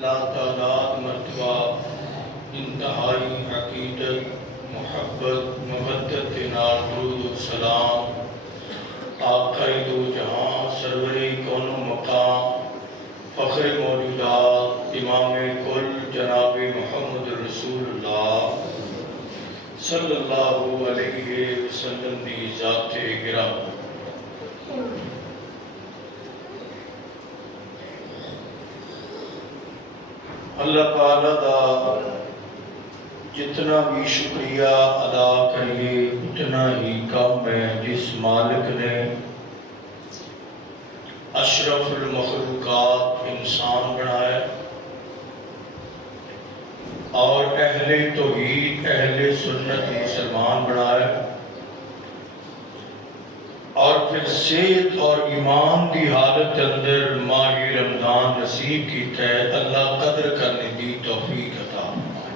لا تعداد مرتبہ انتہائی عقیدت محبت مودت کے نال درود و سلام آقا دو جہاں سرور کون و مقام فخر موجودات امام کل جناب محمد رسول اللہ صلی اللہ علیہ وسلم دی ذات گراں اللہ تعالیٰ دا جتنا بھی شکریہ ادا کریے اتنا ہی کم ہے جس مالک نے اشرف المخلوقات انسان بنایا اور اہل توحید اہل سنت مسلمان بنایا اور پھر صحت اور ایمان دی حالت اندر ماہ رمضان نصیب کیتا ہے اللہ قدر کرنے دی توفیق عطا فرمائے۔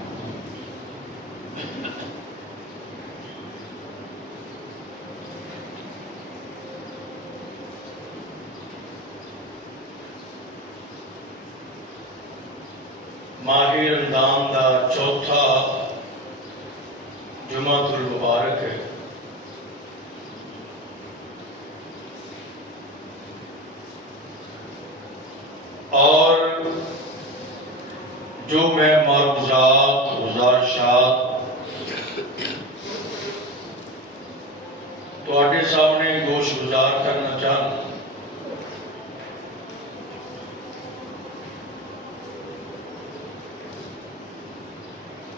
ماہ رمضان دا چوتھا جمعۃ المبارک ہے اور جو میں معروضات گزارشات تواڈے سامنے گوش گزار کرنا چاہتا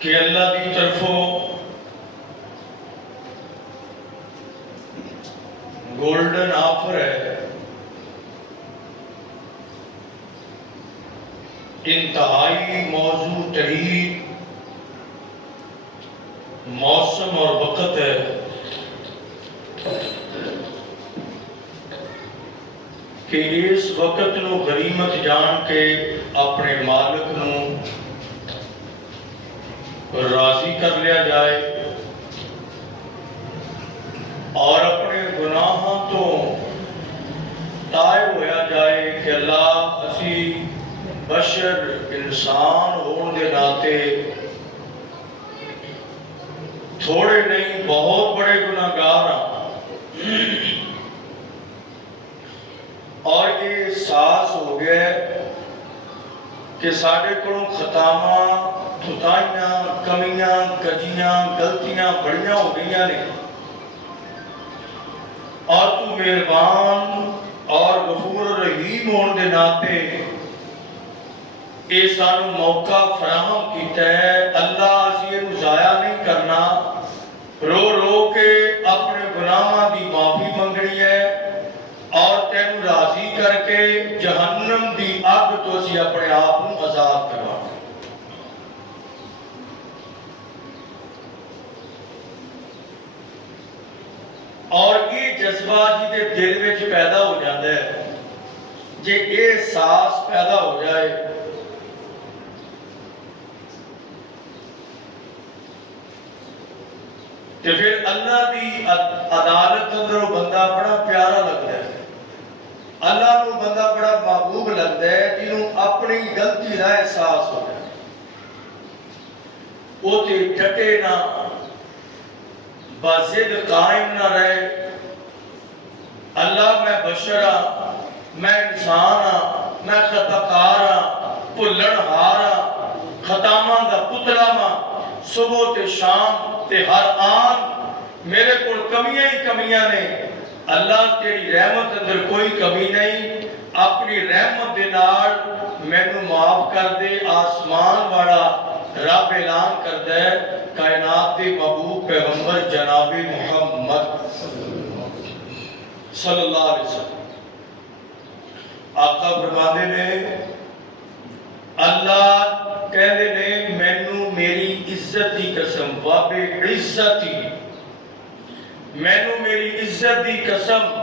کہ اللہ کی طرفوں گولڈن آفر ہے انتہائی موضوع ترین موسم اور وقت ہے کہ اس وقت نو غنیمت جان کے اپنے مالک نو راضی کر لیا جائے اور اپنے گناہاں تو تائب ہویا جائے کہ اللہ اسی بشر انسان ہون دے ناتے تھوڑے نہیں بہت بڑے گناہگار ہیں اور یہ احساس ہو گیا کہ ساڑھے کو خطامہ خطائیاں کمیاں کجیاں غلطیاں بڑیاں ہو گئیاں نے اور تو مہربان اور غفور رحیم ہون دے ناتے اے سانو موقع فراہم کیتا ہے اللہ اسی نو ضائع نہیں کرنا رو رو کے اپنے گناہاں دی معافی منگنی ہے اور تینو راضی کر کے جہنم دی اگ تو اسی اپنے آپ نو آزاد کروا اور یہ جذبہ جی دے دل وچ پیدا ہو جاتا ہے جے احساس پیدا ہو جائے کہ پھر اللہ دی عدالت اندر بندہ بڑا پیارا لگتا ہے اللہ نو بندہ بڑا محبوب لگتا ہے جنہوں اپنی غلطی کا احساس ہو جائے وہ تے ڈٹے نہ بازد قائم نہ رہے اللہ میں بشر ہاں میں انسان ہاں میں خطاکار ہاں بھلن ہار ہاں خطاماں دا پتلا ہاں صبح تے شام تے ہر آن میرے کو کمیاں ہی کمیاں نے اللہ تیری رحمت اندر کوئی کمی نہیں اپنی رحمت دے نال مینوں معاف کر دے آسمان والا رب اعلان کردا ہے کائنات دے محبوب پیغمبر جناب محمد صلی اللہ علیہ وسلم آقا فرماندے نے اللہ کہندے نے مینوں میری عزت دی قسم واب عزتی مینوں میری عزت دی قسم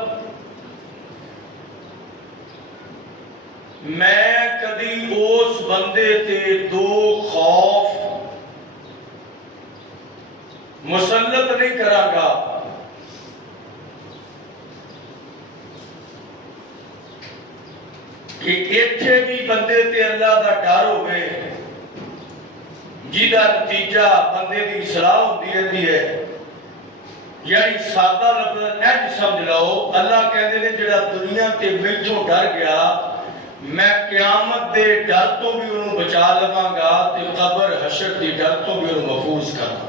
میں کدی اس بندے تے دو خوف مسلط نہیں کراں گا کہ ایتھے بھی بندے تے اللہ دا ڈر ہوئے جیدہ نتیجہ بندے دی اصلاح ہوتی رہتی ہے. یعنی سادہ لفظ نہیں سمجھ لو، اللہ کہتے ہیں جڑا دنیا تے میتھوں ڈر گیا میں قیامت دے ڈر تو بھی انہوں بچا لواں گا تے قبر حشر دی ڈر تو بھی انہوں محفوظ کرنا.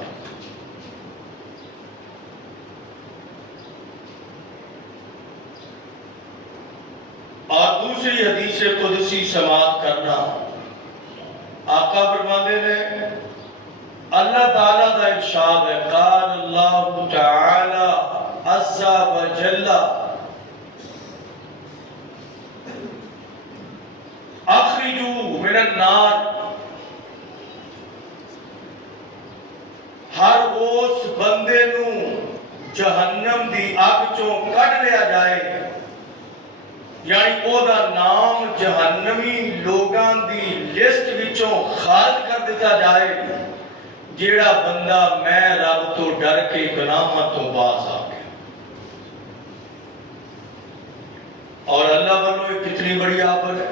اور دوسری حدیث قدسی سماعت کرنا، آقا فرماتے ہیں اللہ تعالیٰ دا ارشاد ہے قال اللہ تعالی عز و جل اخرجوا من النار، ہر اس بندے نو جہنم دی اگ چوں کڈ لیا جائے، یعنی او دا نام جہنمی لوگاں دی لسٹ وچوں خارج کر دیتا جائے جیڑا بندہ میں رب تو ڈر کے گناہاں تو باز آ گیا. اور اللہ والوں یہ کتنی بڑی آفت ہے.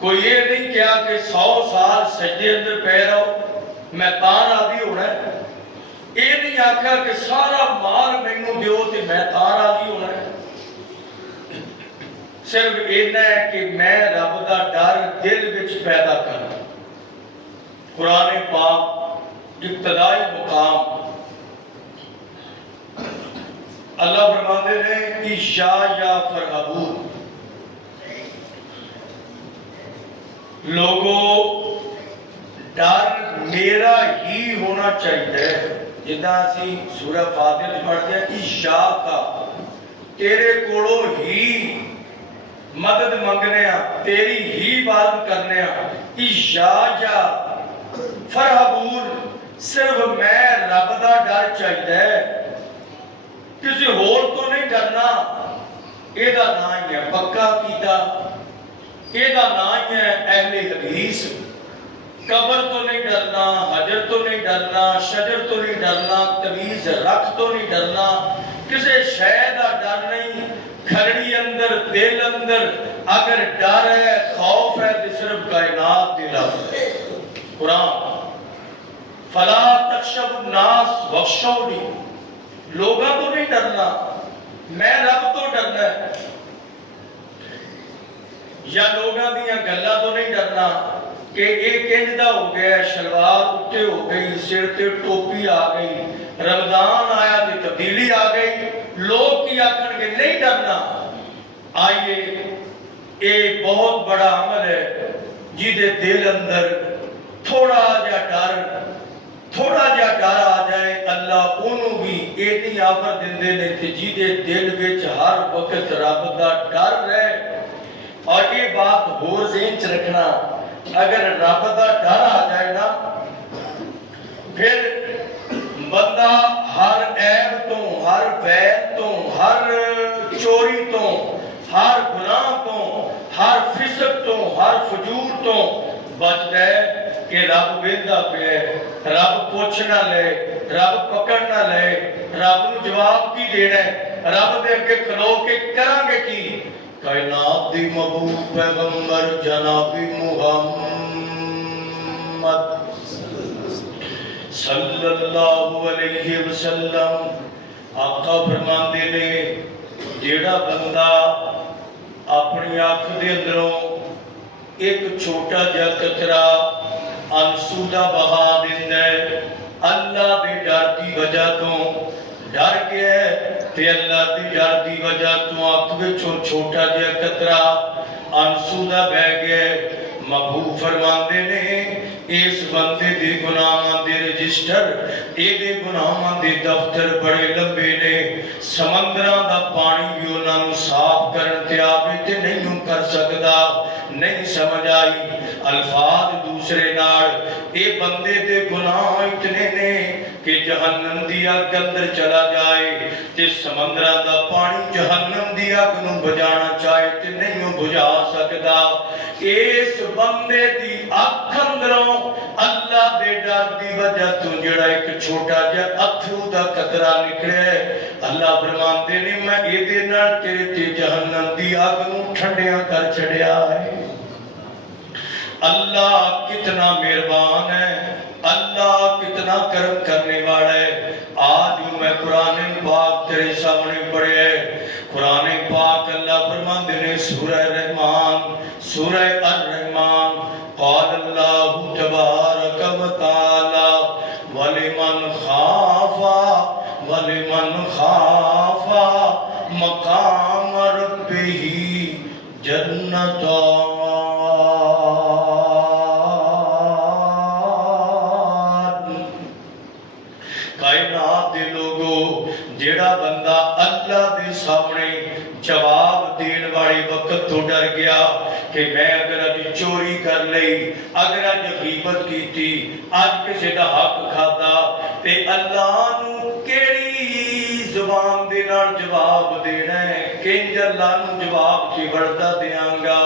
کوئی یہ نہیں کیا کہ 100 سال سجدے اندر پہ رہو میں تاں راضی ہونا ہے، یہ نہیں آکھا کہ سارا مال مینوں دیو تے میں تاں راضی ہونا ہے. صرف اتنا ہے کہ میں رب دا ڈر دل وچ پیدا کرنا. قرآن پاک ابتدائی مقام اللہ فرماتے ہیں کہ یا فرحبون، لوگوں ڈر میرا ہی ہونا چاہیے. جدہ اسی سورہ فاتحہ پڑھتے ہیں عشاء کا تیرے کولوں ہی مدد منگنے ہاں، تیری ہی عبادت کرنے ہاں. عشاء فرحبون، صرف میں رب دا ڈر چاہیے، کسی اور تو نہیں ڈرنا. یہ دا نام ہی ہے پکا عقیدہ، یہ دا نام ہی ہے اہل حدیث. قبر تو نہیں ڈرنا، حجر تو نہیں ڈرنا، شجر تو نہیں ڈرنا، تعویذ رکھ تو نہیں ڈرنا، کسی شے دا ڈر نہیں. کھڑی اندر دل اندر اگر ڈر ہے خوف ہے تو صرف کائنات دی رب ہے. قرآن فلا تخشوا الناس واخشونی، لوگاں تو نہیں ڈرنا میں رب تو ڈرنا ہے. یا لوگاں دیاں گلاں تو نہیں ڈرنا کہ ایک انجدہ ہو گیا، شلوار اٹھے ہو گئی، سر تے ٹوپی آ گئی، رمضان آیا تے تبدیلی آ گئی، لوگ کی آکھن کے نہیں ڈرنا. آئیے ایک بہت بڑا عمل ہے جیدے دل اندر تھوڑا جا ڈر آ جائے اللہ انہوں بھی ایتنی آفر دندے نے تھے جیدے دل وچ ہر وقت رب دا ڈر رہے. اور یہ بات ہور ذہن چ رکھنا، اگر رب دا ڈر آ جائے نا پھر بندہ ہر عیب تو، ہر وید تو، ہر چوری تو، ہر گناہ تو، ہر فسق تو، ہر فجور تو بچ گئے کہ رب ویندا پیا، رب پوچھ نہ لے، رب پکڑ نہ لے، رب نو جواب کی دینا ہے، رب دے کے کھلو کے کران گے کی. کائنات دی محبوب پیغمبر جناب محمد صلی اللہ علیہ وسلم آقا فرماندے نے جیڑا بندہ اپنی آنکھ دے اندروں ایک چھوٹا جا قطرہ انسودہ بہا دیندا ہے اللہ دے ڈر دی وجہ تو، ڈر گیا ہے تے اللہ دی ڈر دی وجہ تو آنکھ وچوں چھوٹا جا قطرہ انسودہ بہ گیا. محبوب فرماندے نے اس بندے دے گناہاں دے رجسٹر، اے دے گناہاں دے دفتر بڑے لمبے نے، سمندراں دا پانی بھی انہاں نوں صاف کرن تے آوے تے نہیں کر سکدا. نہیں سمجھ آئی الفاظ دوسرے نال اے بندے دے گناہ اتنے نے کہ جہنم دی اگ اندر چلا جائے تے سمندراں دا پانی جہنم دی اگ نوں بجانا چاہے تے نہیں बुझा सकदा। इस बंदे दी अख अंदरों अल्लाह दे डर दी वजह तो जिहड़ा एक छोटा जिहा अथरू दा कतरा निकले, अल्लाह फरमांदे ने मैं इहदे नाल तेरे ते जहन्नम दी अग नूं ठंडिया कर छड़िया है। अल्लाह कितना मेहरबान है, अल्लाह कितना करम करने वाला है। आज मैं कुरान पाक तेरे सामने पढ़े है। कुरान पाक अल्लाह फरमाते ने सूरह रहमान, सूरह अर-रहमान, क़ाल अल्लाहु तबारक व तआला वलिमन खाफा मकाम रब्बिही जन्नतान। कायनात दे लोगो, जेड़ा बंदा अल्लाह दे सामने जवाब देने वाले वक्त तो डर गया कि मैं अगर अज चोरी कर ली, अगर अज गीबत की, अज किसी का हक खाता, ते अल्लाह नू केड़ी जुबान दे नाल जवाब देना है, किंज अल्लाह नू जवाब चिवड़दा देंगा।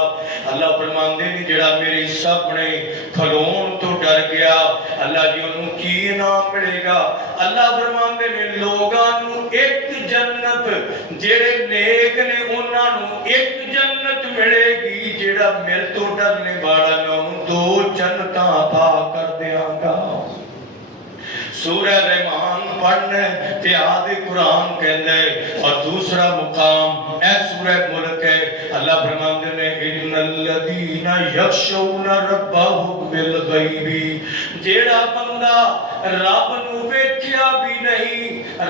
अल्लाह फरमांदे ने जेड़ा मेरे सामने खलोन तो डर गया, अल्लाह जी उन्होंने की इनाम मिलेगा। अल्लाह फरमांदे ने लोगां नू एक जन्नत, जेड़े नेक ने उन्हां नू एक जन्नत मिलेगी, जेड़ा मेरे तो डरने वाला मैं उन्होंने दो जन्नतां अता कर देंगा। सूरह रहमान पढ़ने ते आदि कुरान कहता है। और दूसरा मुकाम ऐ सूरह मुल्क है। अल्लाह फरमाते ने इन्नल्लज़ीना यख्शौना रब्बहुम बिल गैबी, जेड़ा बंदा रब नू वेखिया भी नहीं,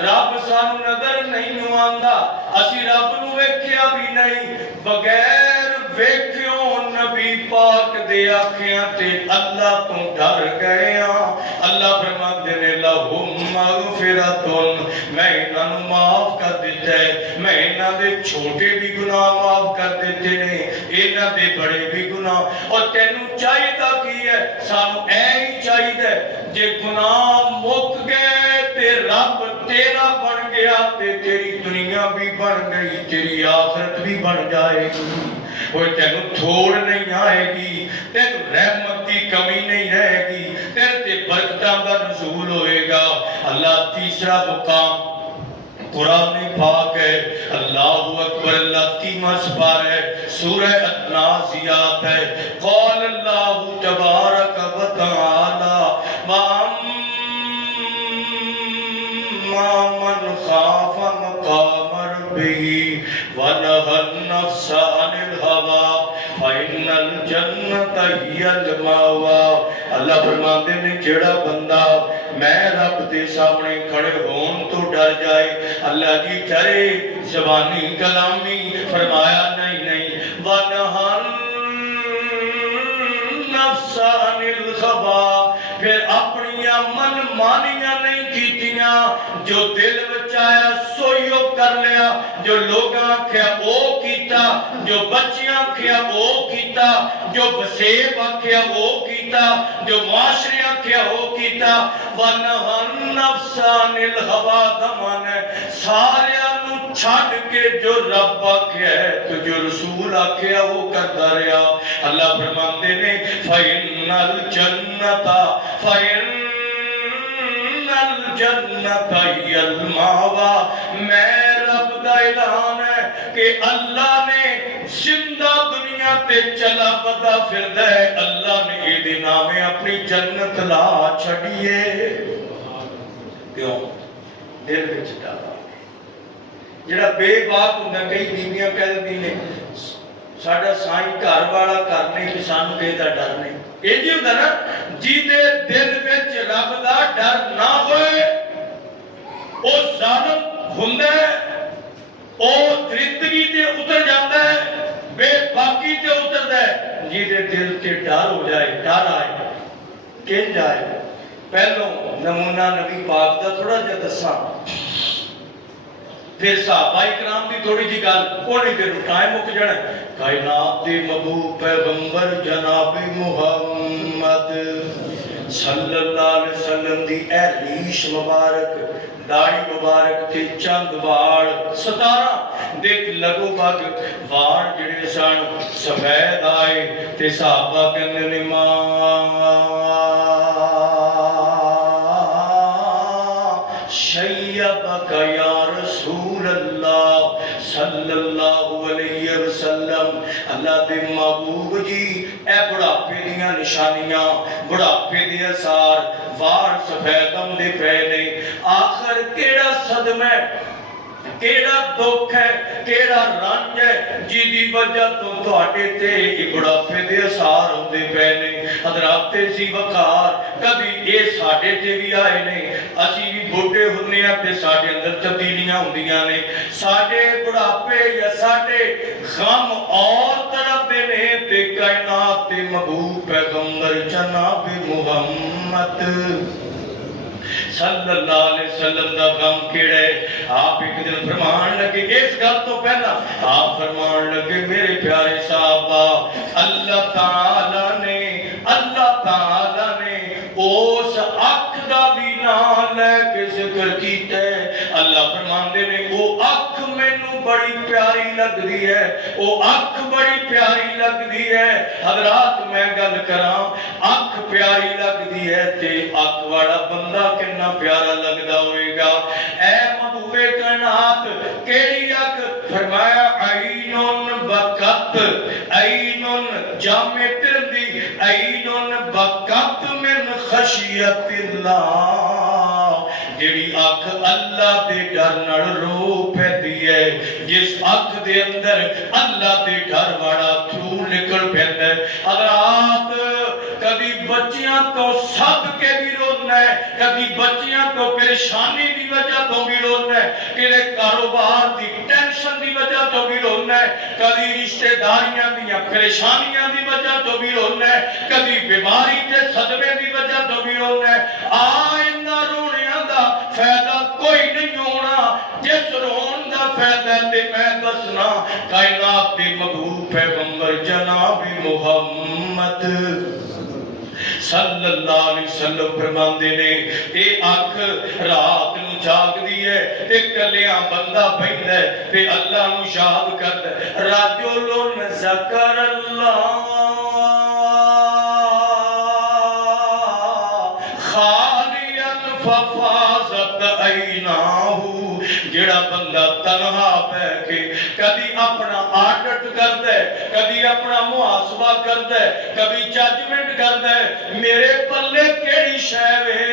रब सानू नजर नहीं आंदा, असी रब नू वेखिया भी नहीं, बगैर वेख्यो नबी पाक दे आखियां ते अल्लाह तो डर गए हां। अल्लाह फरमाते ने लहुम मगफिरतुन, मैं इन्हां नू माफ कर दिता है, मैं इन्हां दे छोटे भी गुनाह माफ कर दिते ने, इन्हां दे बड़े भी गुनाह। और तैनू चाहिदा की है? सानू ऐ ही चाहिदा जे गुनाह मुक गए ते रब तेरा बन गया ते तेरी दुनिया भी बन गई, तेरी आखिरत भी बन जाएगी। और तेनू थोड़ नहीं आएगी, तेनू रहमत की कमी नहीं रहेगी, तेरे ते बरकतां दा नुज़ूल होएगा। अल्लाह तीसरा मुकाम कुरान पाक है। अल्लाहु अकबर, अल्लाह तीसरा सुपारा है, सूरह अन-नाज़ियात है। क़ाल अल्लाहु तबारक व तआला मन खाफ़ा मक़ाम रब्बिही व नहन नफ्स अनिल हवा फ़इन्नल जन्नत हियल मावा। अल्लाह फरमाते ने जेड़ा बंदा मैं रब दे सामने खड़े होन तो डर जाए, अल्लाह जी करे ज़बानी कलामी फरमाया नहीं, व नहन नफ्स अनिल हवा, फिर अपनियां मन मानियां नहीं कीतियां, जो दिल विच आया सोईओ कर लिया, जो लोग आख्या वो कीता, जो बच्चियां आख्या वो कीता, जो वसेब आख्या वो कीता, जो मुआशरे आख्या वो कीता। वनहन नफ्स अनिल हवा दमन, सारियां नू छड़ के जो रब आख्या है तो जो रसूल आख्या वो करता रहा। अल्लाह फरमाते ने फ़इन्नल जन्नता जन्नत हियल मावा, मैं रब दा ऐलान है कि अल्लाह ने जिंदा दुनिया ते चला बदा फिरदा है, अल्लाह ने इहदे नामे अपनी जन्नत ला छड़िए। क्यों? दिल विच डर, जेड़ा बेबाक हुंदा, कई बीवियां कह दिंदी ने साडा साईं घर वाला घर नहीं कि सानू किसी दा डर नहीं। इंज हुंदा ना, जिहदे दिल विच रब दा डर ना होए ओ जालिम हुंदा है, ओ दरिद्री ते उतर जाता है, बेबाकी ते उतरदा है। जिहदे दिल ते डर हो जाए, डर आए, किंज आए? पहलों नमूना नबी पाक दा थोड़ा जिहा दसां, फिर सहाबा इकराम की थोड़ी जी गल, कोई देर टाइम मुक जाना। कायनात दे महबूब पैगंबर जनाब मुहम्मद सल्लल्लाहु अलैहि वसल्लम दी ए रीश मुबारक दाढ़ी मुबारक ते चंद वाल 17 देख लगो बग वाल जिहड़े सन सफेद आए ते सहाबा कहंदे ने शय्यबक या रसूल अल्लाह सल्लल्लाहु अलैहि वसल्लम। अल्लाह दे महबूब जी ए बुढ़ापे दियां निशानियां बुढ़ापे दे आसार वाल सफेद होंदे पे ने आखिर केड़ा सदमा है केड़ा दुख है केड़ा रंज है जिदी वजह तो तुहाडे ते बुढ़ापे दे आसार होंदे पे ने। हज़रात ते सी वकार कभी ये साडे ते भी आए ने असी भी बुढ़े हुन्ने आ ते साडे अंदर तब्दीलियां हुंदियां ने साडे बुढ़ापे या साडे गम और तरह दे ने ते कायनात ते महबूब पैगंबर जनाब मुहम्मद सल्लल्लाहु अलैहि वसल्लम दा गम केड़ा है। आप एक दिन फरमान लगे इस गल तो पहला आप फरमान लगे मेरे प्यारे साहबा अल्लाह ताला ने उस अख दा भी नाम लेके जिक्र कीता है। अल्लाह फरमांदे ने वो अख मैनू बड़ी प्यारी लगदी है वो अख बड़ी प्यारी लगदी है। हज़रात मैं गल करां अख प्यारी लगदी है ते अख वाला बंदा कितना प्यारा लगदा होएगा। ऐ महबूबे कायनात केड़ी अख फरमाया ऐनुन बकत ऐनुन जामे तिरमिज़ी ऐनुन बकत मिन खशियतिल्लाह जेड़ी अख अल्लाह दे डर नाल रो पैंदी है जिस अख दे अंदर अल्लाह दे डर वाला थरू निकल पैंदा है। हज़रात कभी बच्चियां तो सब के भी रोना है कभी बच्चियां तो परेशानी की वजह तो भी रोना है किसी कारोबार की टेंशन की वजह तो भी रोना है कभी रिश्तेदारियां दी परेशानियां की वजह तो भी रोना है कभी बीमारी के सदमे की वजह तो भी रोना है। इन्ना रोनिया का फायदा कोई नहीं होना जिस रोन का फायदा ते मैं दसना कायनात के महबूब पैगंबर जनाब मुहम्मद सल्लल्लाहु अलैहि वसल्लम फरमांदे ने ए अख रात नू जागदी है ते कलियां बंदा बैठदा है ते अल्लाह नू याद करदा है राजुलुन ज़करल्लाह खालियन फफाज़त ऐनाहु जेड़ा बंदा तन्हा बैठ के कभी अपना आडिट करदा है कभी अपना मुहासबा करदा है कभी जजमेंट करदा है मेरे पल्ले केड़ी शै वे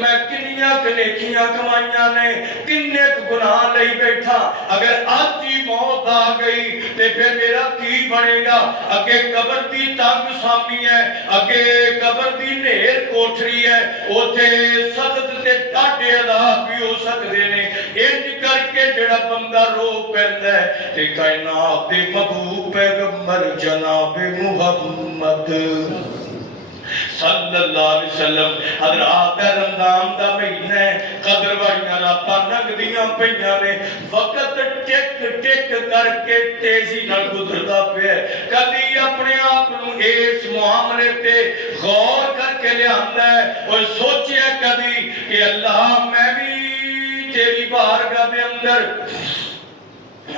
मैं किन्नियां नेकियां कमाईयां ने किन्ने गुनाह लई बैठा अगर आज ही मौत आ गई ते फिर मेरा की बनेगा। अगे कब्र दी तंग सामी है अगे कब्र दी नेर कोठरी है ओथे सख्त ते डाढे अज़ाब भी हो सकदे ने। इंज करके जेड़ा बंदा रो पैंदा है ते कायनात दे महबूब पैगंबर जनाब मुहम्मद सल्लल्लाहु अलैहि वसल्लम हज़रात रमजान दा महीना है कदर वालियां रातां लंघदियां पईयां ने वक्त टिक टिक करके तेजी नाल गुजरदा पिया कभी अपने आप नू इस मामले ते गौर करके लियांदा है और सोचिया कभी कि अल्लाह मैं भी तेरी बारगाह दे अंदर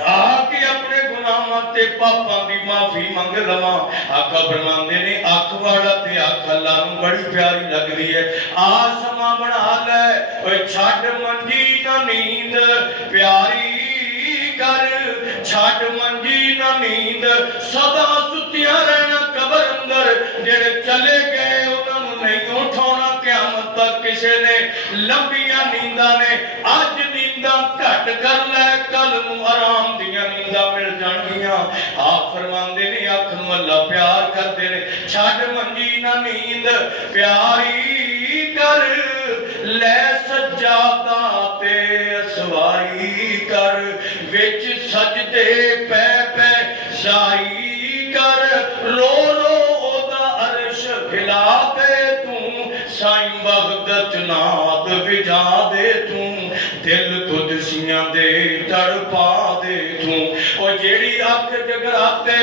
आके अपने गुनाहां ते पापां दी माफी मंग लवां। आका फरमांदे ने अख वाला ते अख अल्लाह नू बड़ी प्यारी लगदी है आ समा बना ले ओए छड्ड मंजी ना नींद प्यारी कर छड्ड मंजी ना नींद सदा सुतियां रहना कब्र अंदर जेड़े चले गए उन्हां नू नहीं उठाउणा क़यामत तक किसे ने लंबियां नींदां ने अज नींदां घट कर ले कल नू आराम दियां नींदां मिल जाणगियां। आप फरमांदे ने अख नू अल्लाह प्यार करदे ने छड्ड मंजी ना नींद प्यारी कर ले सजादा ते असवारी कर विच सजदे पै पै साई कर रो रो ओदा अर्श हिला दे तू साईं वहदत नाद विजा दे तू दिल कुदसियां दे तड़पा दे तू ओ जेड़ी अख जगराते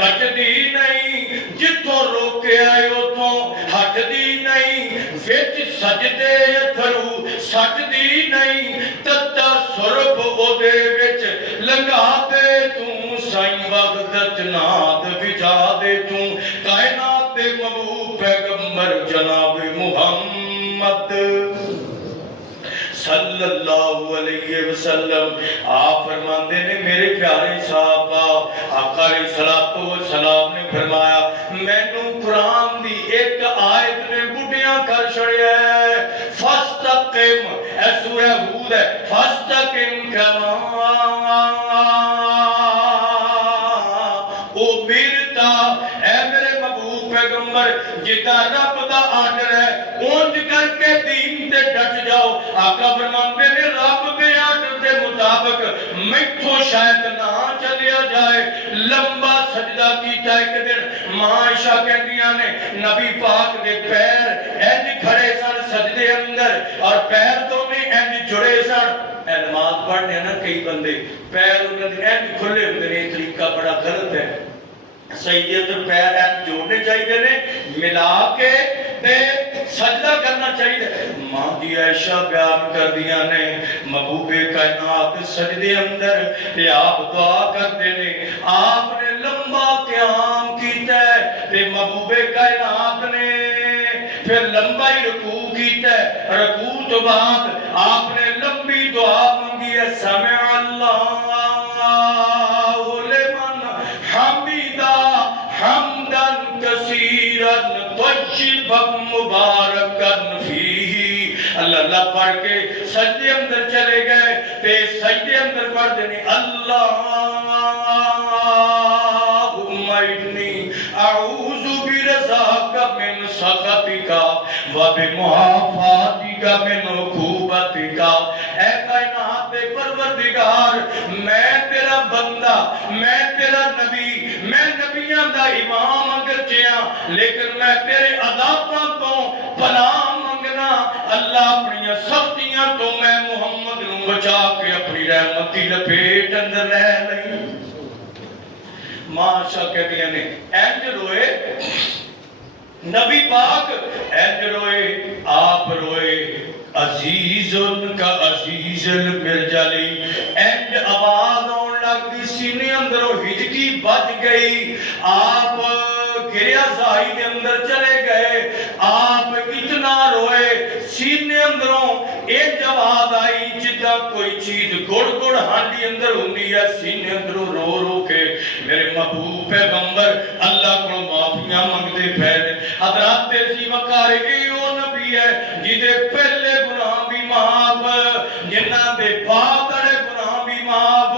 कटदी नहीं जिथों रोके आए उथों हटदी नहीं विच सजदे अथरू सट घटदी नहीं तत्ता सुरभ ओदे विच लंघा दे तू साईं वगदत नाद विजा दे तू कायनात दे महबूब पैगंबर जनाब मुहम्मद सल्लल्लाहु अलैहि वसल्लम आप फरमाते ने मेरे प्यारे साहबा आका अलैहिस्सलातु वस्सलाम ने फरमाया मैनू कुरान दी एक आयत ने बुढ़िया कर छड़िया है फस्तकिम ए सूरह हूद है फस्तकिम कमा ओ बिरता ए मेरे महबूब पैगंबर जिदा रब दा आर्डर है उंज करके दीन ते डट जाओ आका फरमाते ने रब दे आर्डर दे मुताबिक मैथों शायद ना चलिया जाए लंबा सजदा कीता एक दिन मां आयशा कहंदियां ने नबी पाक दे पैर इंज खड़े सन सजदे अंदर और पैर दोने इंज जुड़े सन नमाज पढ़ने ना कई बंदे पैर उन्होंने इंज खुले होंदे ने तरीका बड़ा गलत है सही अंदर पैर इंज जोड़ने चाहिए ने मिला के ते सजदा करना चाहिए मां दी आयशा बयान कर दिया ने महबूबे कायनात सजदे अंदर ते आप दुआ करते ने आपने लंबा क़याम कीता ते महबूबे कायनात ने फिर लंबा ही रुकू कीता रुकू तो बाद आपने लंबी दुआ मंगी है समी अल्लाहु लिमन हमीदा हमदन कसीरन तय्यिबन मुबारकन फीही अल्लाह अल्लाह पढ़ के सजदे अंदर चले गए ते सजदे अंदर पढ़ते ने अल्लाहुम्मा इन्नी अऊज़ु बिरज़ाका मिन सख़तिका व बिमुआफ़ातिका मिन उक़ूबतिका ऐ कायनात दे परवरदिगार मैं तेरा बंदा मैं तेरा नबी मैं नबियां दा इमाम अगरचे लेकिन मैं तेरे अज़ाबां तो पनाह मंगना अल्लाह अपनी सख्तियां तो मैं मुहम्मद नूं बचा के अपनी रहमत दी लपेट अंदर रह लई मां आयशा कहदियां ने इंज रोए नबी पाक इंज रोए आप रोए अजीजुन का अजीजुल मिर्जली इंज आवाज आउण लग गई सीने अंदरों हिजकी बज गई आप गिरिया जाही के अंदर चले गए आप इतना रोए सीने अंदरों एक आवाज आई जिदा कोई चीज गुड़ गुड़ हांडी अंदर होंदी है सीने अंदरों रो रो के मेरे महबूब पैगंबर अल्लाह को माफियां मंगते पे हजरत तेजी वकार ओ नबी है जिदे पहले गुनाह भी माफ जिन्हां दे बाद वाले गुनाह भी माफ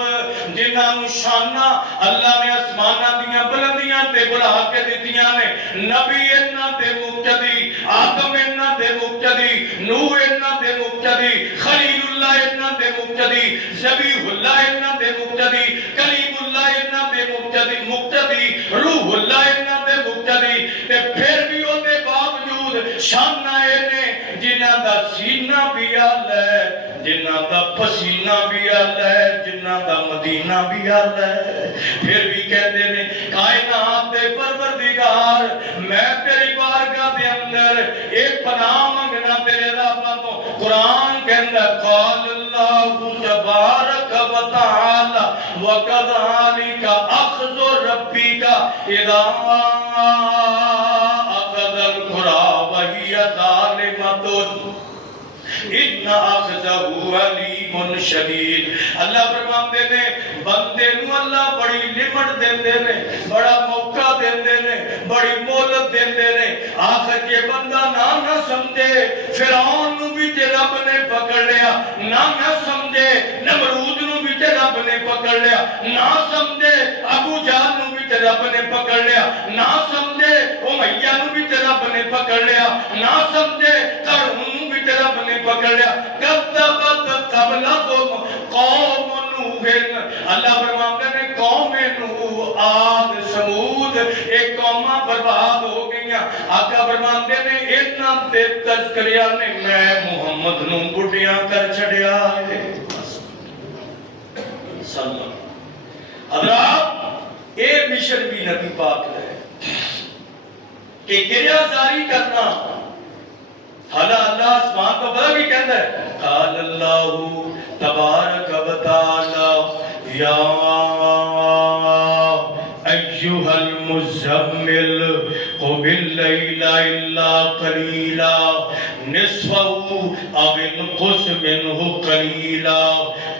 जिन्हां नु शाना अल्लाह ने आसमानां दियां बुलंदियां ते बढ़ा के दित्तियां ने नबी इन्हां दे मुक्तदी आदम इन्हां दे मुक्तदी नूह इन्हां दे मुक्तदी खलीलुल्लाह इन्हां दे मुक्तदी ज़बीहुल्लाह इन्हां दे मुक्तदी कलीमुल्लाह इन्हां दे मुक्तदी रूहुल्लाह इन्हां दे मुक्तदी ते फिर भी ओदे बावजूद शाना ने जिन्हां दा सीना भी अल है जिन्हां दा पसीना भी अल है जिन्हां दा मदीना भी अल है फिर भी कहते ने कायनात दे परवरदिगार मैं तेरी बारगाह दे अंदर एक पनाह मंगना तेरे रब तो कुरान कहंदा क़ाल अल्लाहु तबारक व तआला व कज़ालिका अख़्ज़ु रब्बिका इज़ा अख़ज़ल क़ुरा व हिया ज़ालिमतुन इन्ना अख़ज़हु अलीमुन शदीद अल्लाह फरमाते ने बंदे नूं अल्लाह बड़ी लिमट देंदे ने बड़ा मौका देंदे ने बड़ी मोहलत देंदे ने आखिर के बंदा ना समझे फिरौन नूं भी ते रब ने पकड़ लिया ना समझे नमरूद नूं भी ते रब ने पकड़ लिया ना समझे अबू जहल नूं भी ते रब ने पकड़ लिया ना समझे उमैया नूं भी ते रब ने पकड़ लिया ना समझे क़ारून नूं भी ते रब ने पकड़ लिया कज़्ज़बत क़ब्लहुम कौम नूह अल्लाह फरमाते ने कौम नूह आद समूद एक कौमां बर्बाद हो गईयां आका फरमाते ने इन्हां दे तज़किया ने मैं मुहम्मद नूं बुढ़िया कर छड़िया है सल्लल्लाहु हज़रात ये मिशन भी नबी पाक है कि गिरिया जारी करना हाला अल्लाह आसमान तो पता की कहता है, काल अल्लाहु तबारक व तआला या अय्युहल मुज़म्मिल क़ुमिल लैला इल्ला क़लीला निस्फ़हु अव इनक़ुस मिन्हु क़लीला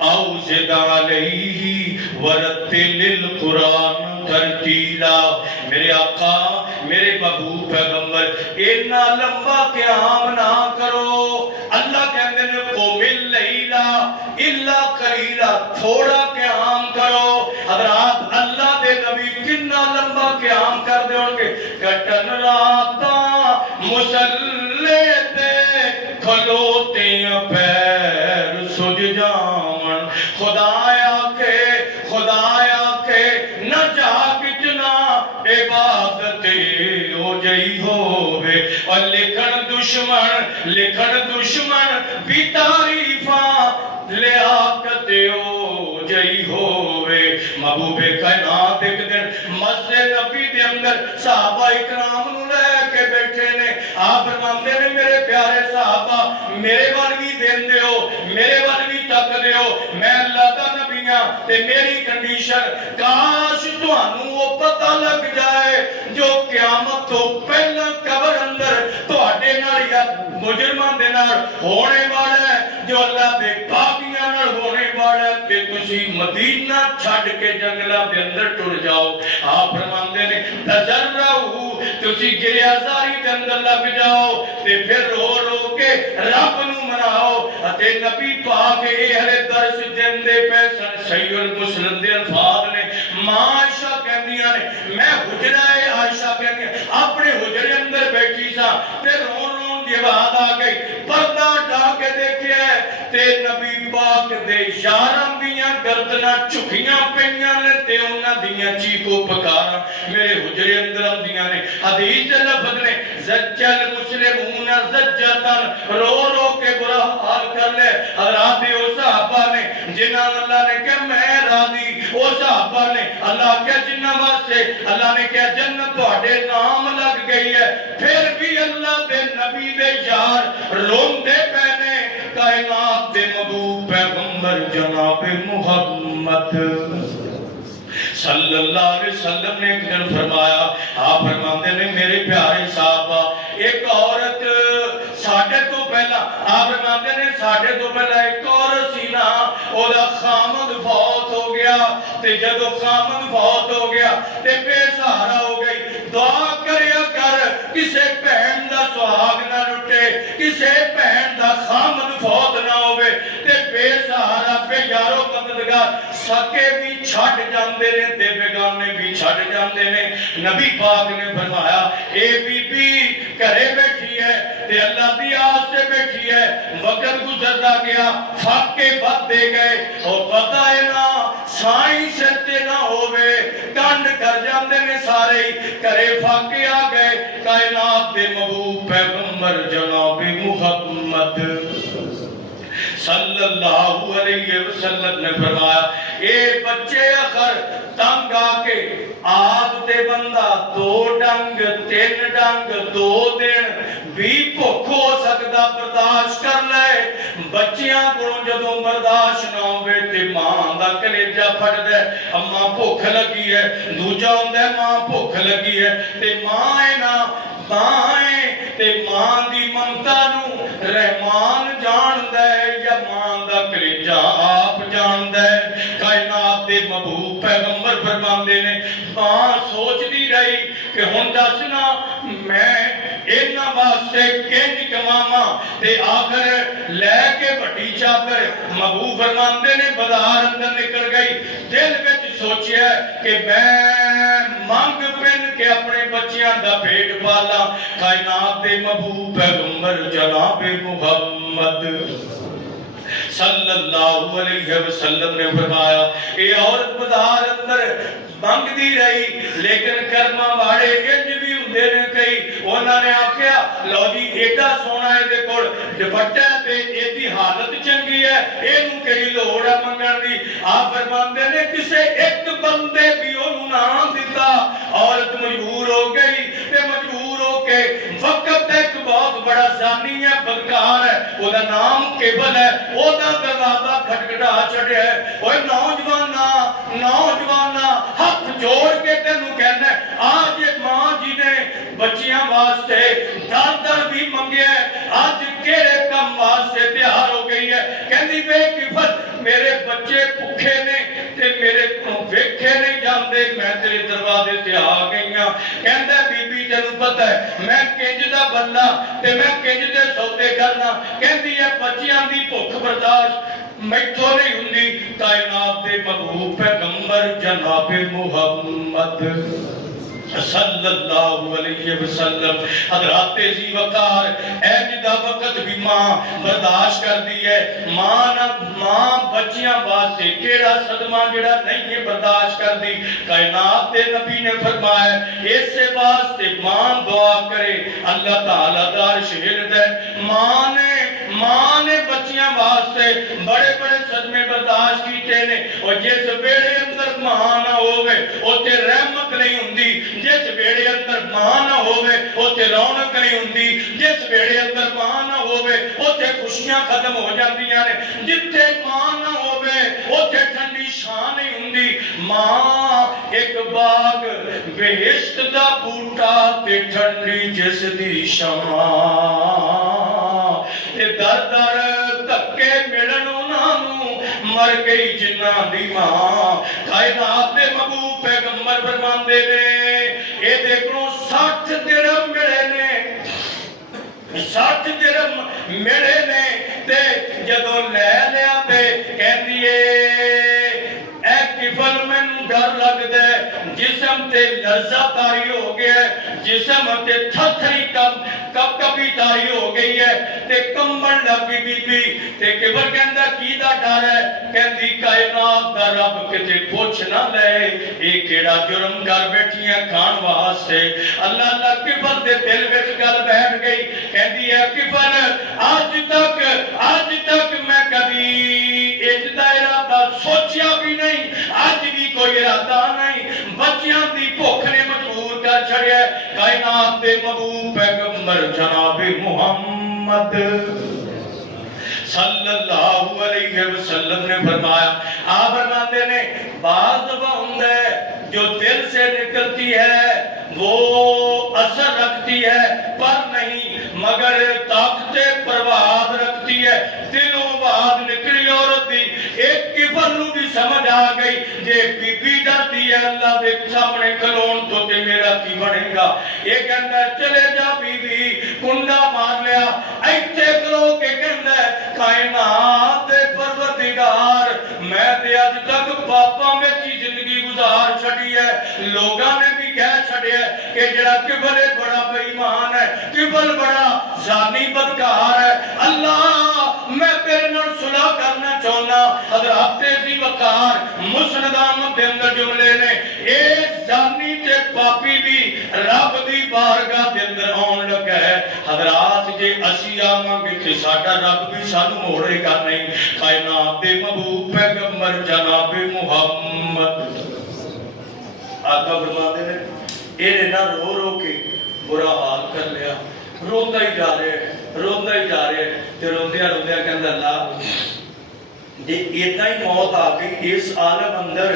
औ ज़िद अलैहि वरत्तिलिल क़ुरान तरतीला। मेरे आका मेरे महबूब पैगंबर इतना लंबा क़याम ना करो। अल्लाह कहते ने क़ुमिल लैला इल्ला क़लीला, थोड़ा क़याम करो। हज़रात अल्लाह दे नबी कितना लंबा क़याम कर दे होंगे। कटन राता मुसल्ले ते खलोते पैर सुज जावन, खुदाया के न जागना इबादत हो जई होवे। और लिखण दुश्मन भी तारीफा लियाकत हो जई होवे। महबूबे कायनात एक दिन मस्जिद नबी दे अंदर सहाबा इकराम नूं लेके बैठे ने। आप फरमांदे ने मेरे प्यारे सहाबा मेरे वल भी देंदे हो, मेरे वल भी तकदे हो। मैं अल्लाह दा नबी हां ते मेरी कंडीशन काश तुहानू वो पता लग जाए जो क़यामत तो पहला कबर अंदर तुहाडे नाल या मुजरमां दे नाल होने वाला है, जो अल्लाह दे पाकियां नाल होने वाला है, ते तुसी मदीना छड्ड के जंगलां दे अंदर टुर जाओ। आप फरमांदे ने तजर्रहू, तुसी गिरयाजारी दे अंदर लग जाओ ते फिर रो रो के रब नू मनाओ। अते नबी पाक अहले दर्श देंदे पे सन। सैयद मुस्लिम दे अल्फाज ने मां आयशा कहंदियां ने मैं हुजरा आयशा कहंदी अपने हुजरे अंदर बैठी सा ते रोन की आवाज आ गई। पर्दा हटा के देखिए ते नबी पाक दे यारां दियां गर्दनां झुकियां पईयां ने ते उन्हां दियां चीखो पुकारां मेरे हुजरे अंदर आंदियां ने। हदीस दे लफ्ज़ ने ज़ज्जल मुस्लिमून ज़ज्जतन, रो रो के बुरा हाल कर ले। हज़रात ओ सहाबा ने जिन्हां अल्लाह ने कहा मैं राज़ी, ओ सहाबा ने अल्लाह क्या जिन्हां वास्ते अल्लाह ने कहा जन्नत तुहाडे नाम लग गई है, फिर भी अल्लाह दे नबी दे यार रोंदे पे ने। कायनात दे महबूब पैगंबर जनाब मुहम्मद सल्लल्लाहु अलैहि वसल्लम ने एक दिन फरमाया, आप फरमाते ने मेरे प्यारे साहबा एक औरत साढ़े तो पहला, आप फरमाते ने साढ़े तो पहला एक औरत सी ना, ओदा खामद फौत हो गया ते जदों खामद फौत हो गया ते बेसहारा हो गई। दुआ करिया कर किसे भैन दा सुहाग ना लुटे, किसे भैन दा खामद फौत ना होवे ते बेसहारा पे यारो मददगार सके भी छड़ जांदे ने ते बेगाने भी छड़ जांदे ने। नबी पाक ने फरमाया ए बीबी घरे बैठी है ते अल्लाह दी आस से बैठी है, वक्त गुजरदा गया फाके बढ़ते गए और पता है ना साई सिर ते ना होवे कंड कर जांदे ने सारे घरे फाके आ गए। कायनात दे महबूब पैगंबर जनाब मुहम्मद सल्लल्लाहु अलैहि वसल्लम ने फरमाया ए बच्चे अखर तंग आके आप ते बंदा दो डंग तीन डंग दो दिन भी भुख हो सकदा बर्दाश्त कर ले। बच्चियां कोलों जदों बर्दाश्त ना होवे ते मां दा कलेजा फटदा अम्मा भुख लगी है, दूजा हुंदा मां भुख लगी है ते मां है ना मां है ते मां दी ममता नू रहमान जानदा है या मां दा कलेजा आप जानदा है। कायनात दे महबूब पैगंबर फरमांदे ने मां सोचदी रही कि हुण दस ना मैं इन्हां वास्ते किंज कमावां ते आखिर लैके वड्डी चादर महबूब फरमांदे ने बाजार अंदर निकल गई। दिल विच सोचिया कि मैं मंग पिन के अपने बच्चियां दा पेट पाला। कायनात दे महबूब पैगंबर जनाब मुहम्मद सल्लल्लाहु अलैहि वसल्लम ने फरमाया ये औरत बाजार अंदर मंगदी रही लेकिन कर्मा वाले इंज भी हुंदे ने कई उन्होंने आख्या लो जी एडा सोना इहदे कोल दुपट्टा ते इहदी हालत चंगी है इहनूं कई लोड़ है मंगण दी। आप फरमांदे ने किसे एक बंदे भी ओनूं ना दिता। औरत मजबूर हो गई ते मजबूर हो के वक्त एक बहुत बड़ा जानी है, बदकार है, ओदा नाम केवल है, ओदा दरवाजा खटखटा छड़िया है। ओए नौजवाना नौजवाना हाथ जोड़ के तेनू कहना आज मां जी ने बच्चियां वास्ते दादा भी मंगया आज केड़े कम वास्ते तैयार हो गई है। कहंदी वे किफल मेरे बच्चे भुखे ने ते मेरे को वेखे नहीं जाते, मैं तेरे दरवाजे ते आ गई हां। कहंदा बीबी तेनू पता है मैं किंज दा बंदा ते मैं किंज दे सौदे करना। कहंदी है बच्चियां दी भुख बर्दाश्त मैथों नहीं हुंदी। कायनात दे महबूब पैगंबर जनाब मुहम्मद सल्लल्लाहु अलैहि वसल्लम हजरात जी वकार ऐज दा वक्त भी मां बर्दाश्त कर दी है। मां बच्चियां वास्ते केड़ा सदमा जेड़ा नहीं है बर्दाश्त कर दी। कायनात दे नबी ने फरमाया इसे वास्ते मां दुआ करे अल्लाह ताला दा अर्श हिलदा है। मां ने बच्चियां वास्ते बड़े बड़े सदमे बर्दाश्त कीते ने। और जिस वेड़े अंदर मां ना होवे उते रहमत नहीं हुंदी, जिस वेड़े अंदर मां ना होवे उते रौनक नहीं हुंदी, जिस वेड़े अंदर मां ना होवे उते खुशियां खत्म हो जांदियां ने, जिथे मां ना होवे उते ठंडी छां नहीं हुंदी। मां एक बाग बेहिश्त दा बूटा ते ठंडी जिस दी छां दर दर धक्के मिलन उन्हां मर गई जिन्ना दी मां। कायनात दे महबूब पैगंबर फरमांदे ने ए देखो 60 दिरहम मिले ने, 60 दिरहम मिले ने ते जदों ले लिया ते कहंदी ए किफल मैनू डर लगदा है जिस्म ते लज्जतदारी हो गया, जिस्म ते थरथरी कपकपी तारी हो गई है ते कंबन लगी बीबी ते किफल कहंदा की दा डर है। कहंदी कायनात दा रब किते पुछ ना ले ए केड़ा जुर्म कर बैठी है खान वास्ते। अल्लाह अल्लाह किफल दे दिल विच गल बैठ गई। कहंदी है किफल आज तक मैं कभी इज दा इरादा सोचिया भी नहीं, आज भी कोई इरादा नहीं। बच्चियां दी भुख ने मजबूर कर छड़िया। कायनात दे महबूब पैगंबर जनाब मुहम्मद सल्लल्लाहु अलैहि वसल्लम ने फरमाया आप फरमाते ने बाज दफा हुंदा है जो दिल से निकलती है वो असर रखती है पर नहीं मगर ताकते प्रभाव रखती है। दिलों बाद निकली औरत दी एक किफल नू भी समझ आ गई जे बीबी डरती है अल्लाह दे सामने खलोन तो ते मेरा की बनेगा। ये कहंदा चले जा बीबी कुंडा मार लिया ऐथे करो के कहंदा कायनात दे परवरदिगार मैं ते अज तक पापां विच ही जिंदगी गुजार छड़ी है। लोगां ने भी कह छड़िया कि जेड़ा किफल है बड़ा बेईमान है, किफल बड़ा जानी बदकार है। अल्लाह मैं तेरे नाल सुलह करना चाहना। हजरत जी वकार मुस्नद अहमद दे अंदर जुमले ने ए जानी ते पापी भी रब दी बारगाह दे अंदर आउण लगा है। हजरत जे असी आवांगे कि साडा रब भी सानू मोड़ेगा नहीं। कायनात दे महबूब पैगंबर जनाब मुहम्मद आका फरमाते ने इहने ना रो रो के बुरा हाल कर लिया। रोंदा ही जा रहा है ते रोंदिया रोंदिया कहंदा अल्लाह जे इदा ही मौत आ गई इस आलम अंदर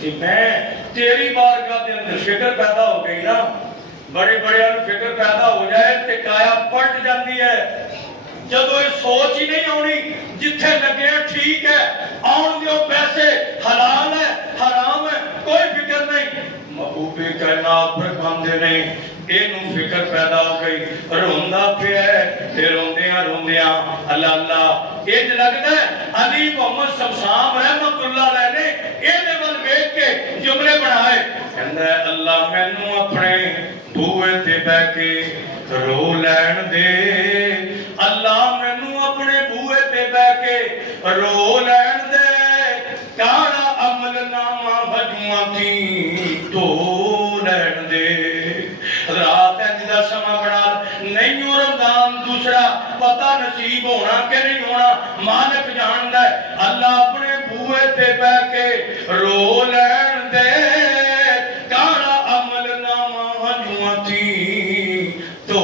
कि मैं तेरी बारगाह के अंदर फिक्र पैदा हो गई ना, बड़े बड़े फिक्र पैदा हो जाए ते काया पलट जाती है। जदों ये सोच ही नहीं आनी जिथे लगे ठीक है आउण दियो पैसे हलाल है हराम है कोई फिक्र नहीं। महबूबे कायनात फरमांदे ने इनू फिक्र पैदा हो गई रोंदा पिया ते रोंदियां रोंदियां अल्लाह अल्लाह इंज लगदा अली मोहम्मद शमशाम रहमतुल्लाह अलैह ने इहदे वल वेख के जुमले बनाए। कहंदा अल्लाह मैनू अपने बूहे ते बैठ के रो लैण दे, अल्लाह मैनू अपने बूहे ते बैठ के रो लैण दे। काला अमल नामा वजुआ थी धो लैण दे। रात इंज दा समा बना नहीं रमजान दूसरा पता नसीब होना कि नहीं होना मालिक जानदा है। अल्लाह अपने बूहे ते बैठ के रो लैण दे। काला अमल नामा वजुआ थी धो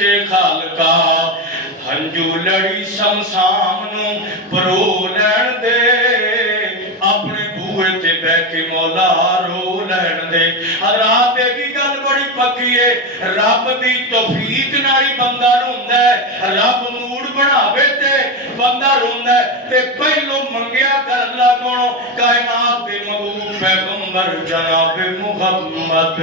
सच्चे खालका हंजू लड़ी समसाम नू परो लैण दे अपने बूहे ते बह के मौला रो लैण दे। हज़रात की गल बड़ी पक्की है, रब दी तौफीक नाल ही बंदा रोंदा है। रब मूड बनावे ते बंदा रोंदा है। ते पहलो मंगया कर अल्लाह कोलों कायनात दे महबूब पैगंबर जनाब मुहम्मद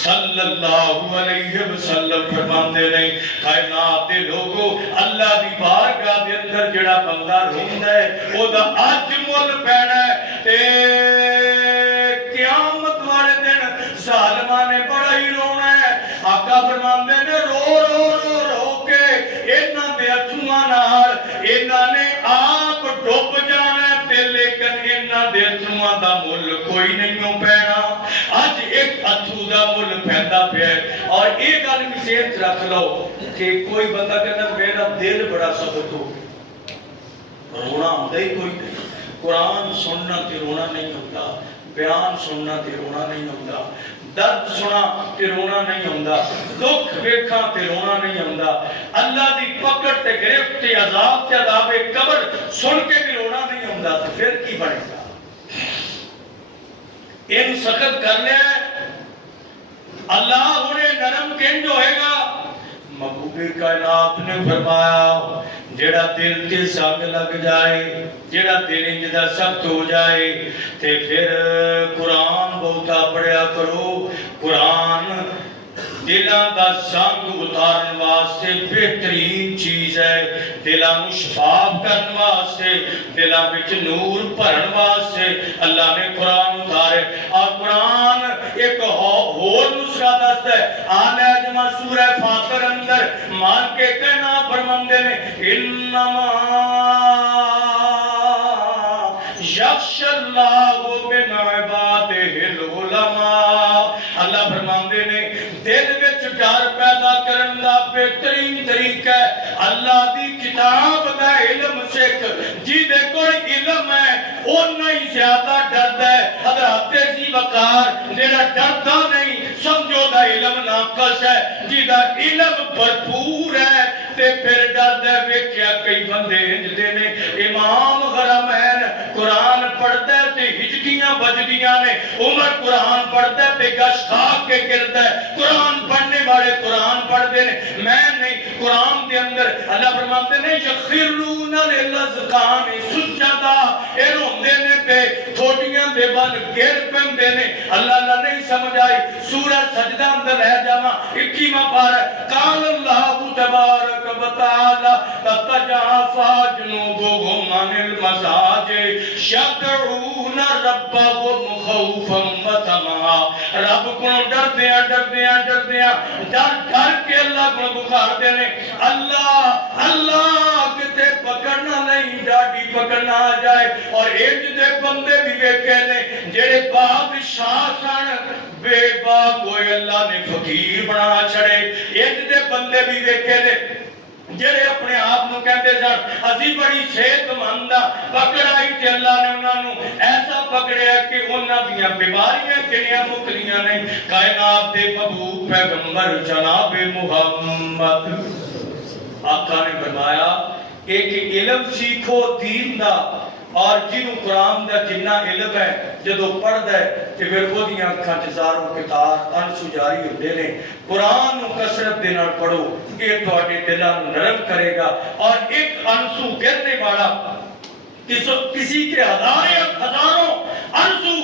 सल्लल्लाहु अलैहि वसल्लम फरमाते ने कायनात दे लोगो अल्लाह दी बारगाह दे अंदर जेड़ा बंदा रोंदा है ओदा अज मुल पैना है ते क़यामत वाले दिन ज़ालिमां ने बड़ा ही रोना है। आका फरमाते ने रो रो रो रो के इन्हां दे अथुआं नाल इन्हां ने आप डुब जाना है ते लेकिन इन्हां दे अथुआं दा मुल कोई नहीं पैना। अज एक अथू दा मुल पैदा पिया और ये गल भी सेहत रख लो कि कोई बंदा कहता मेरा दिल बड़ा सख्त हो रोना होता ही कोई नहीं। कुरान सुनना ते रोना नहीं होता, बयान सुनना ते रोना नहीं होता, दर्द सुना ते रोना नहीं होता, दुख वेखा ते रोना नहीं होता, अल्लाह दी पकड़ ते गिरफ्त ते अजाब ते अजाबे कब्र सुन के भी रोना नहीं होता। तो फिर की बनेगा? इन सख्त कर लिया अल्लाह उन्हें नरम किंज होएगा। महबूबे कायनात ने फरमाया जेड़ा दिल ते संग लग जाए, जेड़ा दिल इंज दा सख्त हो जाए ते फिर कुरान बहुता पढ़िया करो। कुरान दिलां दा संग उतारन वास्ते बेहतरीन चीज है। दिलां नूं शफाफ करन वास्ते, दिलां विच नूर भरन वास्ते अल्लाह ने कुरान उतारे। और कुरान एक होर नुस्खा दसदा है। आले जमा सूरह फातिर अंदर मान के कहना फरमांदे ने इन्नमा यख्शल्लाहु मिन इबादिहिल उलमा। अल्लाह फरमांदे ने दिल विच डर पैदा करन दा बेहतरीन तरीका है अल्लाह दी किताब दा इल्म सिख। जिहदे कोल इल्म है ओना ही ज्यादा डरदा है। हज़रात जी वकार जेड़ा डरदा नहीं समझो दा इल्म नाकस है। जिहदा इल्म भरपूर है ते फिर डरदा। वेख्या कई बंदे इंजदे ने इमाम गरमैन कुरान पढ़दा ते हिजकियां बजदियां ने, उमर कुरान पढ़दा ते गश खा के गिरदा है। कुरान पढ़ने वाले कुरान पढ़ते हैं, मैं नहीं। कुरान के अंदर अल्लाह फरमाते हैं यखिरूना लिलअज़कान सुजदा, ए रोंदे ने ते ठोडियां दे बल गिर पैंदे ने। अल्लाह नहीं समझ आई। सूरह सजदा अंदर रह जावा 21वां पारा काल अल्लाहु तबारक व तआला ततजाफा जुनूबुहुम अनिल मसाजिद यदऊना रब्बहुम खौफन व तमा। रब को डरदे डर के अल्लाह को पुकारते ने अल्लाह अल्लाह किते पकड़ना नहीं डाडी पकड़ना आ जाए। और इंज दे बंदे भी वेखे ने जेड़े बादशाह सन बेबा कोई अल्लाह ने फकीर बना छड़े। इंज दे बंदे भी वेखे ने जेड़े अपने आप को कहते सन असी बड़ी सेहतमंद आ। पकड़ आई ते अल्लाह ने उन्होंने ऐसा पकड़िया कि उन्होंने दियां बीमारियां किहड़ियां मुकदियां ने। कायनात दे महबूब पैगंबर जनाब मुहम्मद आका ने फरमाया एक इल्म सीखो दीन दा और जिन्हों कुरान का जिन्ना इल्म है जदों पढ़दा है ते फिर ओदियां अखां च ज़ारों किताब अंसू जारी हुंदे ने। कुरान नूं कसरत दे नाल पढ़ो, ये तुहाडे दिलां नूं नरम करेगा। और एक अंसू गिरने वाला किसी के हजारों अंसू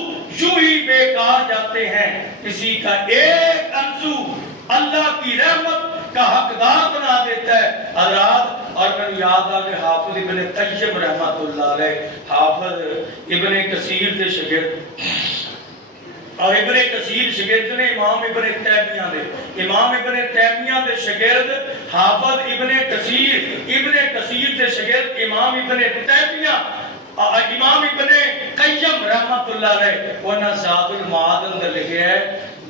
यूं ही बेकार जाते हैं, किसी का एक अंसू अल्लाह की रहमत का हकदार बना देता है। हज़रात और मैं याद आ गया हाफिज इब्ने तय्यब रहमतुल्लाह अलैह, हाफिज इब्ने कसीर के शागिर्द और इब्ने कसीर शागिर्द ने इमाम इब्ने तैमिया दे, इमाम इब्ने तैमिया दे शागिर्द हाफिज इब्ने कसीर दे शागिर्द इमाम इब्ने तैमिया इमाम इब्ने कय्यम रहमतुल्लाह अलैह। उन्हां ज़ातुल माद अंदर लिखिया है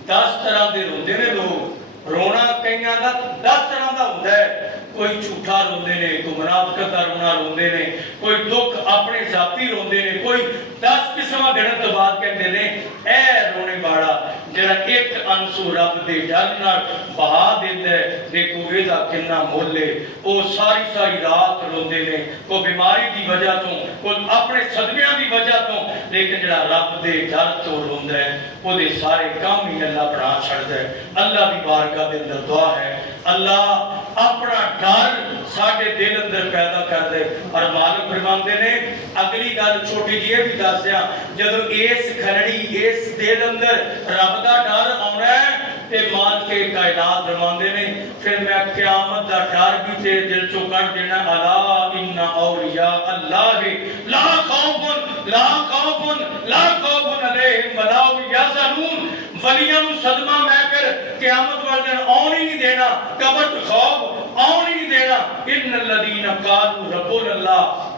10 तरह दे रोंदे ने लोग। रोना कईयां दा 10 तरह दा हुंदा है। कोई झूठा रोंदे ने, कोई मुनाफिकत दा रोना रोंदे ने, कोई दुख अपने जाती रोंदे ने, कोई 10 किस्मां गिणन तो बाद कहंदे ने ए रोने वाला جڑا ایک انسو رب دے ڈر نال بہا دیندا ہے دیکھو اے دا کنا مول ہے او ساری ساری رات روندے نے کوئی بیماری دی وجہ تو کوئی اپنے صدمیاں دی وجہ تو لیکن جڑا رب دے ڈر تو روندا ہے او دے سارے کام ہی اللہ بنا چھڑدا ہے اللہ دی بارگاہ دے اندر دعا ہے اللہ اپنا ڈر ساڈے دل اندر پیدا کر دے اور مالک فرماندے نے اگلی گل چھوٹی جی بھی دس دیا جدو اس کھڑی اس دل اندر رب دا ڈر آنا ہے تے مالک کے کائنات فرماندے نے پھر میں قیامت دا ڈر بھی تیرے دل چوں کڈ دینا الا ان اولیاء اللہ لا خوف علیہم ولا هم یحزنون ولیاں نو صدمہ میں پھر قیامت والے دن آن ہی نہیں دینا قبر تو خوف آن ہی نہیں دینا ان الذین قالوا ربنا اللہ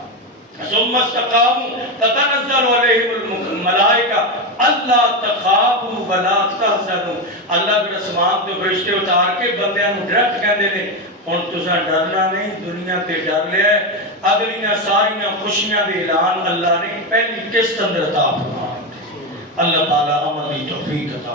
ثم استقاموا تتنزل علیہم الملائکہ اللہ تخافوا ولا تحزنوا اللہ کے آسمان تو فرشتے اتار کے بندیاں نو ڈائریکٹ کہندے نے ہن تساں ڈرنا نہیں دنیا تے ڈر لیا اگلیاں ساریاں خوشیاں دے اعلان اللہ نے پہلی قسط اندر عطا فرمائے اللہ تعالی عمل دی توفیق عطا